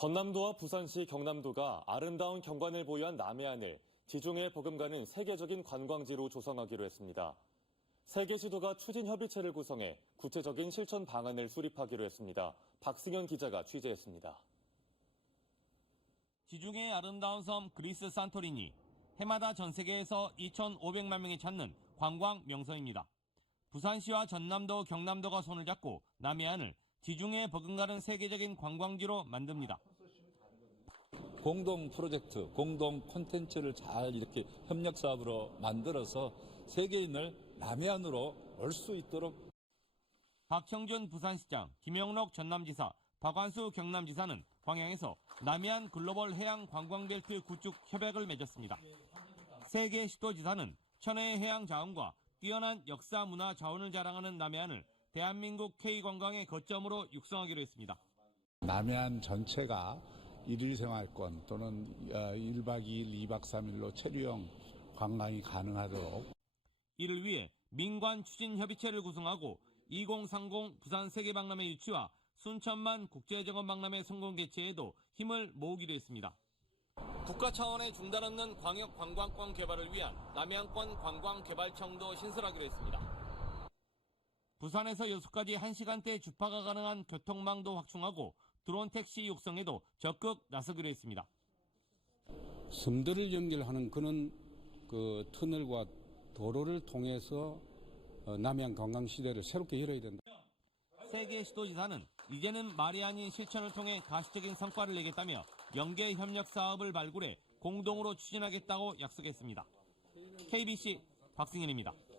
전남도와 부산시 경남도가 아름다운 경관을 보유한 남해안을 지중해 버금가는 세계적인 관광지로 조성하기로 했습니다. 세계 시도가 추진 협의체를 구성해 구체적인 실천 방안을 수립하기로 했습니다. 박승현 기자가 취재했습니다. 지중해의 아름다운 섬 그리스 산토리니. 해마다 전 세계에서 2,500만 명이 찾는 관광 명소입니다. 부산시와 전남도, 경남도가 손을 잡고 남해안을 지중해에 버금가는 세계적인 관광지로 만듭니다. 공동 프로젝트, 공동 콘텐츠를 잘 이렇게 협력 사업으로 만들어서 세계인을 남해안으로 올 수 있도록 박형준 부산시장, 김영록 전남지사, 박완수 경남지사는 광양에서 남해안 글로벌 해양 관광벨트 구축 협약을 맺었습니다. 세계 시도지사는 천혜의 해양 자원과 뛰어난 역사 문화 자원을 자랑하는 남해안을 대한민국 K관광의 거점으로 육성하기로 했습니다. 남해안 전체가 일일 생활권 또는 1박 2일, 2박 3일로 체류형 관광이 가능하도록 이를 위해 민관 추진 협의체를 구성하고 2030 부산 세계박람회 유치와 순천만 국제정원 박람회 성공 개최에도 힘을 모으기로 했습니다. 국가 차원의 중단 없는 광역 관광권 개발을 위한 남해안권 관광개발청도 신설하기로 했습니다. 부산에서 여수까지 1시간대 주파가 가능한 교통망도 확충하고 드론 택시 육성에도 적극 나서기로 했습니다. 섬들을 연결하는 그런 그 터널과 도로를 통해서 어, 남해안 관광 시대를 새롭게 열어야 된다. 세계 시도지사는 이제는 말이 아닌 실천을 통해 가시적인 성과를 내겠다며 연계 협력 사업을 발굴해 공동으로 추진하겠다고 약속했습니다. KBC 박승현입니다.